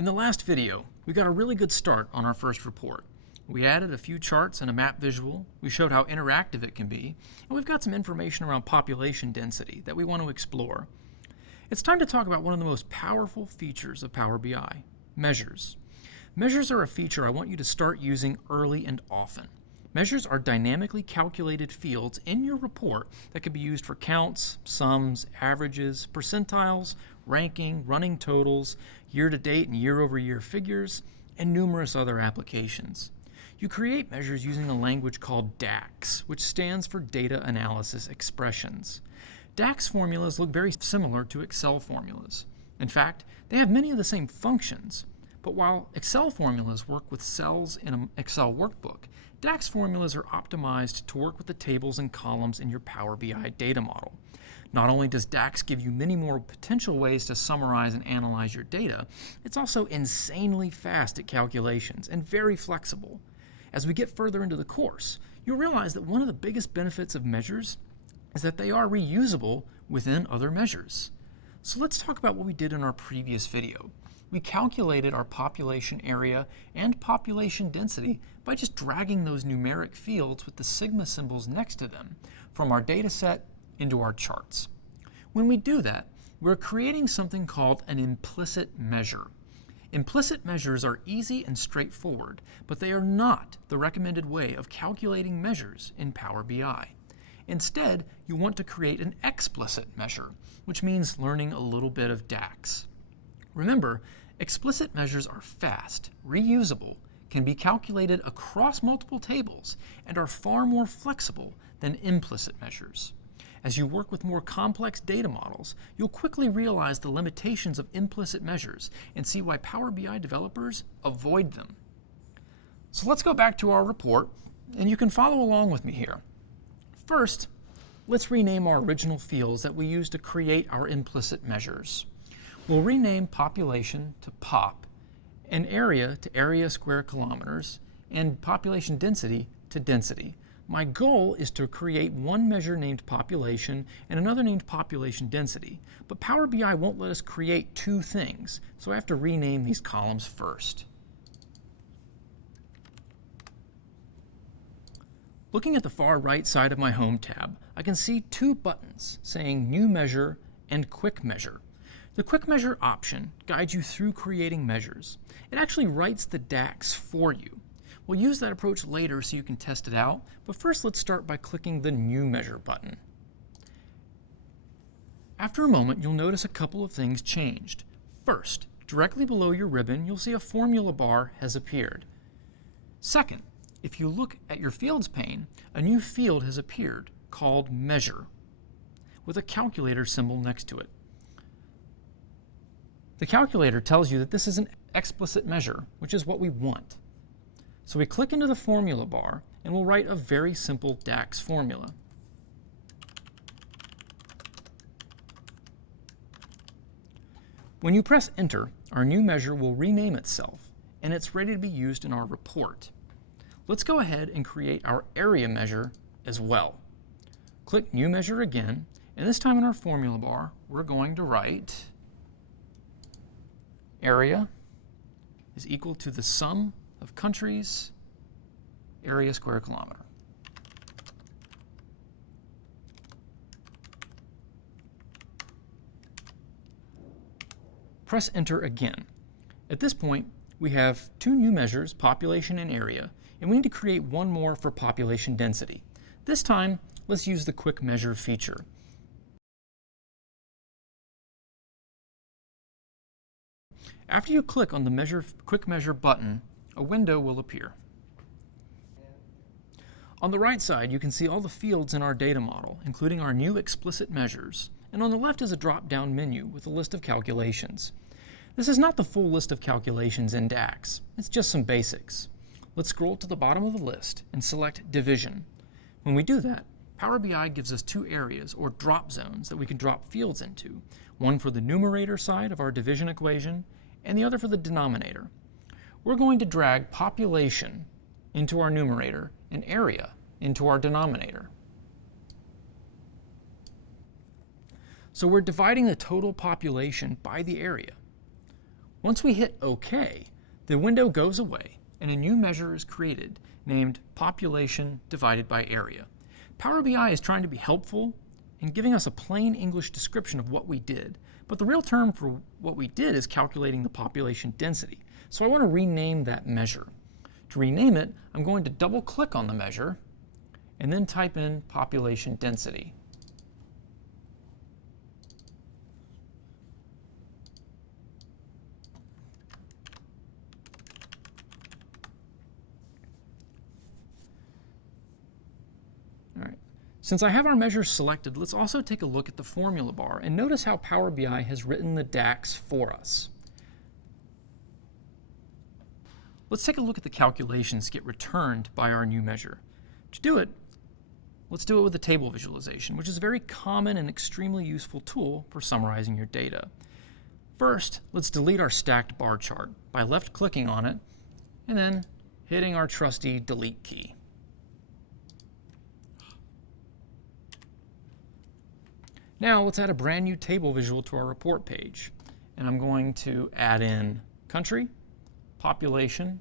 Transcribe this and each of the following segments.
In the last video, we got a really good start on our first report. We added a few charts and a map visual, we showed how interactive it can be, and we've got some information around population density that we want to explore. It's time to talk about one of the most powerful features of Power BI, measures. Measures are a feature I want you to start using early and often. Measures are dynamically calculated fields in your report that can be used for counts, sums, averages, percentiles, ranking, running totals, year-to-date and year-over-year figures, and numerous other applications. You create measures using a language called DAX, which stands for Data Analysis Expressions. DAX formulas look very similar to Excel formulas. In fact, they have many of the same functions. But while Excel formulas work with cells in an Excel workbook, DAX formulas are optimized to work with the tables and columns in your Power BI data model. Not only does DAX give you many more potential ways to summarize and analyze your data, it's also insanely fast at calculations and very flexible. As we get further into the course, you'll realize that one of the biggest benefits of measures is that they are reusable within other measures. So let's talk about what we did in our previous video. We calculated our population area and population density by just dragging those numeric fields with the sigma symbols next to them from our data set into our charts. When we do that, we're creating something called an implicit measure. Implicit measures are easy and straightforward, but they are not the recommended way of calculating measures in Power BI. Instead, you want to create an explicit measure, which means learning a little bit of DAX. Remember, explicit measures are fast, reusable, can be calculated across multiple tables, and are far more flexible than implicit measures. As you work with more complex data models, you'll quickly realize the limitations of implicit measures and see why Power BI developers avoid them. So let's go back to our report, and you can follow along with me here. First, let's rename our original fields that we used to create our implicit measures. We'll rename population to POP, and area to area square kilometers, and population density to density. My goal is to create one measure named population and another named population density, but Power BI won't let us create two things, so I have to rename these columns first. Looking at the far right side of my Home tab, I can see two buttons saying New Measure and Quick Measure. The Quick Measure option guides you through creating measures. It actually writes the DAX for you. We'll use that approach later so you can test it out, but first let's start by clicking the New Measure button. After a moment, you'll notice a couple of things changed. First, directly below your ribbon, you'll see a formula bar has appeared. Second, if you look at your Fields pane, a new field has appeared called Measure, with a calculator symbol next to it. The calculator tells you that this is an explicit measure, which is what we want. So we click into the formula bar, and we'll write a very simple DAX formula. When you press Enter, our new measure will rename itself, and it's ready to be used in our report. Let's go ahead and create our area measure as well. Click New Measure again, and this time in our formula bar, we're going to write area is equal to the sum of countries, area square kilometer. Press Enter again. At this point, we have two new measures, population and area, and we need to create one more for population density. This time, let's use the Quick Measure feature. After you click on the Quick Measure button, a window will appear. On the right side, you can see all the fields in our data model, including our new explicit measures, and on the left is a drop-down menu with a list of calculations. This is not the full list of calculations in DAX, it's just some basics. Let's scroll to the bottom of the list and select Division. When we do that, Power BI gives us two areas, or drop zones, that we can drop fields into, one for the numerator side of our division equation, and the other for the denominator. We're going to drag population into our numerator and area into our denominator. So we're dividing the total population by the area. Once we hit OK, the window goes away and a new measure is created named population divided by area. Power BI is trying to be helpful in giving us a plain English description of what we did, but the real term for what we did is calculating the population density. So I want to rename that measure. To rename it, I'm going to double click on the measure and then type in population density. All right. Since I have our measures selected, let's also take a look at the formula bar and notice how Power BI has written the DAX for us. Let's take a look at the calculations that get returned by our new measure. To do it, let's do it with a table visualization, which is a very common and extremely useful tool for summarizing your data. First, let's delete our stacked bar chart by left-clicking on it and then hitting our trusty delete key. Now let's add a brand new table visual to our report page. And I'm going to add in country, population,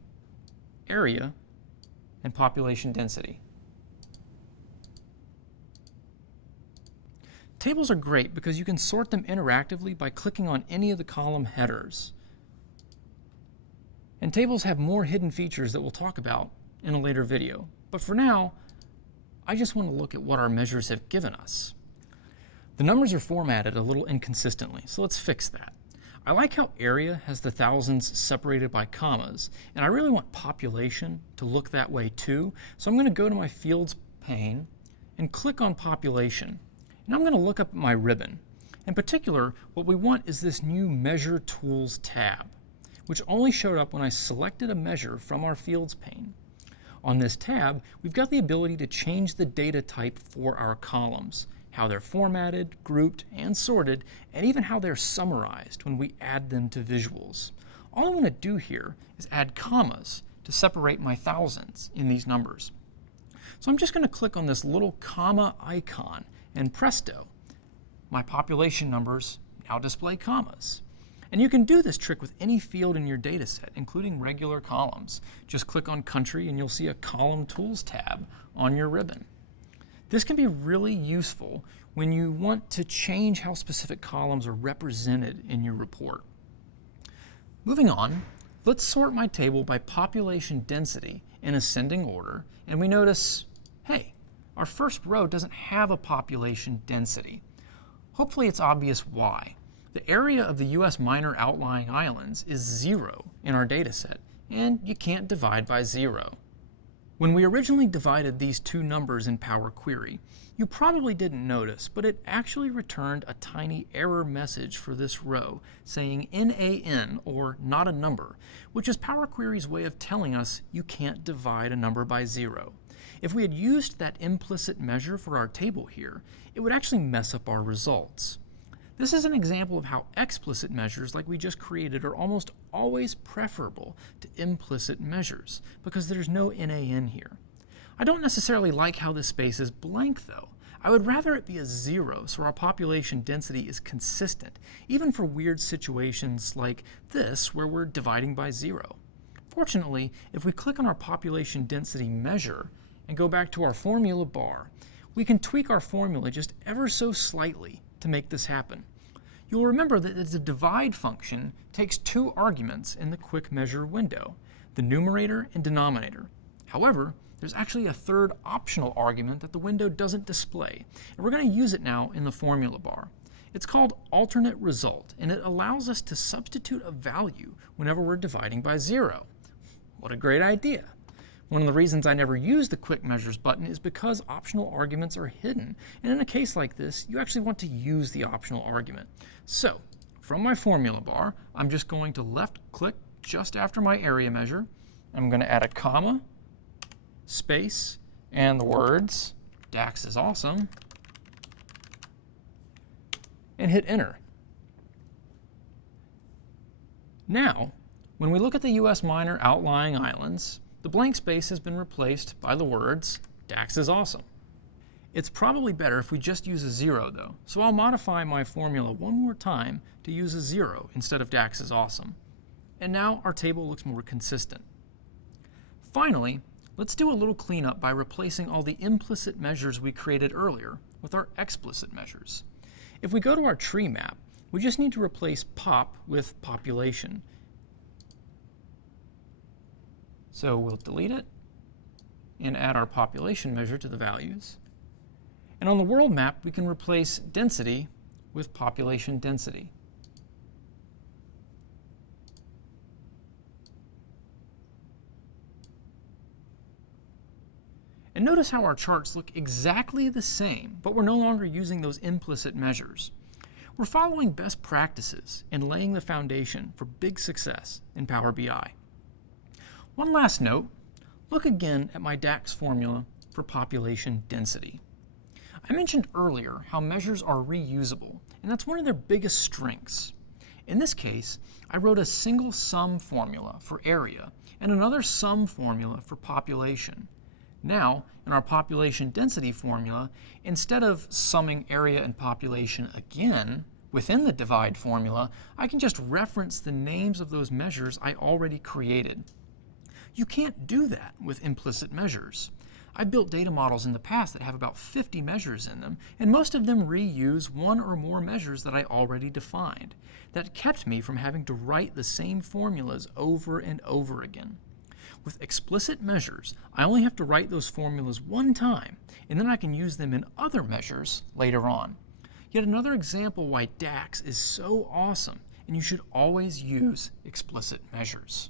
area, and population density. Tables are great because you can sort them interactively by clicking on any of the column headers. And tables have more hidden features that we'll talk about in a later video. But for now, I just want to look at what our measures have given us. The numbers are formatted a little inconsistently, so let's fix that. I like how area has the thousands separated by commas, and I really want population to look that way too, so I'm going to go to my Fields pane and click on population. And I'm going to look up my ribbon. In particular, what we want is this new Measure Tools tab, which only showed up when I selected a measure from our Fields pane. On this tab, we've got the ability to change the data type for our columns, how they're formatted, grouped, and sorted, and even how they're summarized when we add them to visuals. All I want to do here is add commas to separate my thousands in these numbers. So I'm just going to click on this little comma icon, and presto, my population numbers now display commas. And you can do this trick with any field in your data set, including regular columns. Just click on country and you'll see a column tools tab on your ribbon. This can be really useful when you want to change how specific columns are represented in your report. Moving on, let's sort my table by population density in ascending order, and we notice, hey, our first row doesn't have a population density. Hopefully it's obvious why. The area of the U.S. minor outlying islands is 0 in our data set, and you can't divide by 0. When we originally divided these two numbers in Power Query, you probably didn't notice, but it actually returned a tiny error message for this row saying NaN, or not a number, which is Power Query's way of telling us you can't divide a number by 0. If we had used that implicit measure for our table here, it would actually mess up our results. This is an example of how explicit measures like we just created are almost always preferable to implicit measures because there's no NaN here. I don't necessarily like how this space is blank though. I would rather it be a 0 so our population density is consistent, even for weird situations like this where we're dividing by 0. Fortunately, if we click on our population density measure and go back to our formula bar, we can tweak our formula just ever so slightly to make this happen. You'll remember that the divide function takes two arguments in the quick measure window, the numerator and denominator. However, there's actually a third optional argument that the window doesn't display, and we're going to use it now in the formula bar. It's called alternate result, and it allows us to substitute a value whenever we're dividing by 0. What a great idea! One of the reasons I never use the Quick Measures button is because optional arguments are hidden. And in a case like this, you actually want to use the optional argument. So, from my formula bar, I'm just going to left-click just after my area measure. I'm going to add a comma, space, and the words, DAX is awesome, and hit enter. Now, when we look at the U.S. minor outlying islands, the blank space has been replaced by the words, DAX is awesome. It's probably better if we just use a 0 though, so I'll modify my formula one more time to use a 0 instead of DAX is awesome. and now our table looks more consistent. Finally, let's do a little cleanup by replacing all the implicit measures we created earlier with our explicit measures. If we go to our tree map, we just need to replace pop with population. So we'll delete it and add our population measure to the values. And on the world map, we can replace density with population density. And notice how our charts look exactly the same, but we're no longer using those implicit measures. We're following best practices and laying the foundation for big success in Power BI. One last note, look again at my DAX formula for population density. I mentioned earlier how measures are reusable, and that's one of their biggest strengths. In this case, I wrote a single sum formula for area and another sum formula for population. Now, in our population density formula, instead of summing area and population again within the divide formula, I can just reference the names of those measures I already created. You can't do that with implicit measures. I've built data models in the past that have about 50 measures in them, and most of them reuse one or more measures that I already defined. That kept me from having to write the same formulas over and over again. With explicit measures, I only have to write those formulas one time, and then I can use them in other measures later on. Yet another example why DAX is so awesome, and you should always use explicit measures.